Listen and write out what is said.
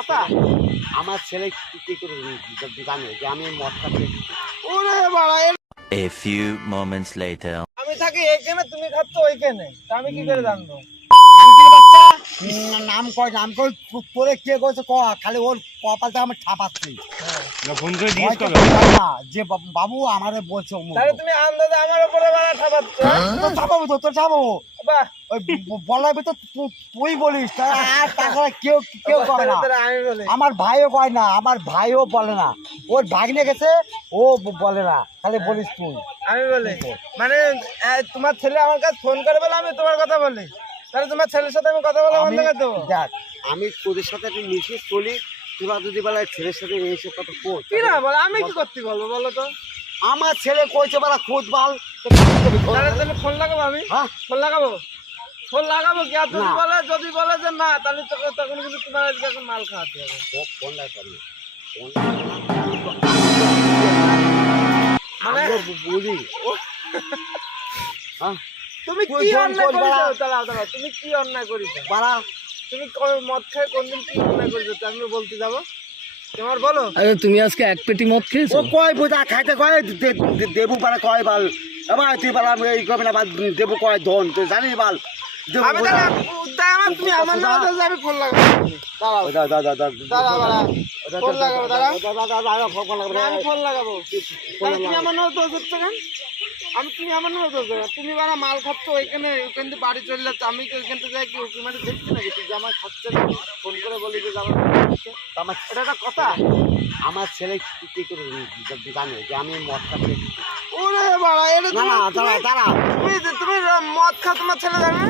কথা? আমার ছেলে কি করে জানে যে আমি মদ খাচ্ছি? ওরে বাড়া, A few moments later. আমি থাকি এইখানে, তুমি খাচ্ছ ওইখানে, তা আমি কি করে জানবো? আঙ্কেল বাচ্চা নাম কয় তোরে কে কইছে ক, খালি ওর কপালটা আমার ঠাপাচ্ছি ফোন করে জিজ্ঞেস করো যে বাবু আমারে বলছে অমুক। তাহলে তুমি আন্দাজে আমার উপরে বাড়া ঠাপাচ্ছ? তো ছাপাবো, তো তোর ছাপাবো। বাহ, ওই বলার ভিতর তুই বলিস, আর তাছাড়া কেউ করে না। তাহলে আমি বলি, আমার ভাইও কয় না, আমার ভাইও বলে না, ওর ভাগ্নে গেছে ও বলে না, খালি বলিস তুই। আমি বলি মানে তোমার ছেলে আমার কাছে ফোন করে বলে আমি তোমার কথা বলি, তাহলে তোমার ছেলের সাথে আমি কথা বলা বন্ধ করে দেবো? দেখ, আমি তোদের সাথে একটু মিশিয়ে চলি, তোরা যদি বলে ছেলের সাথে এসে কথা কর, কি না বলো, আমি কি করতে বলবো বলো তো? আমার ছেলে কইছে বলা খোঁজ বাল, তাহলে ফোন লাগাবো আমি? হ্যাঁ ফোন লাগাবো? ফোন লাগাবো কি? আর যদি বলে যে না, তাহলে তখন কিন্তু তোমার আজকে এখন মাল খাওয়াতে হবে। ফোন লাগবে মানে বুঝি হ্যাঁ তুমি তুই কি ফোন অন্যায় কর করেছো? বাড়া। দাঁড়াও, তুমি কি অন্যায় করেছো? বাড়া। তুমি মদ খেয়ে কোনদিন কি অন্যায় করেছো তা আমি বলতে যাবো? তোমার বলো। আরে তুমি আজকে এক পেটি মদ ও খেয়েছো? কয় বোঝা খাইতে কয় দেবু পারে কয় বাল, এবার তুই বলা এই কবে না দেবু কয় ধন, তুই জানিস বাল দেবু আমি তাহলে তুমি আমার নামে বলছো, আমি ফোন লাগাবো। দাঁড়াও বাড়া, ফোন লাগাবো, দাঁড়াও। না, আমি ফোন লাগাবো। তাহলে তুমি আমার নামে দোষ হচ্ছে কেন? তুমি আমার নামে দোষ দেবে। তুমি বাড়া মাল খাচ্ছ ওইখান থেকে বাড়ি চলে যাচ্ছে, আমি কি ওইখান থেকে যাই কি উকি মারি দেখছি নাকি তুই যে আমার খাচ্ছে না? ফোন করে বলি যে আমার খাচ্ছে। এটা একটা কথা? আমার ছেলে কি করে জানে যে আমি মদ খাচ্ছি? ওরে বাড়া, এটা না না, তুমি দাঁড়া তুমি মদ খা, তোমার ছেলে জানে না?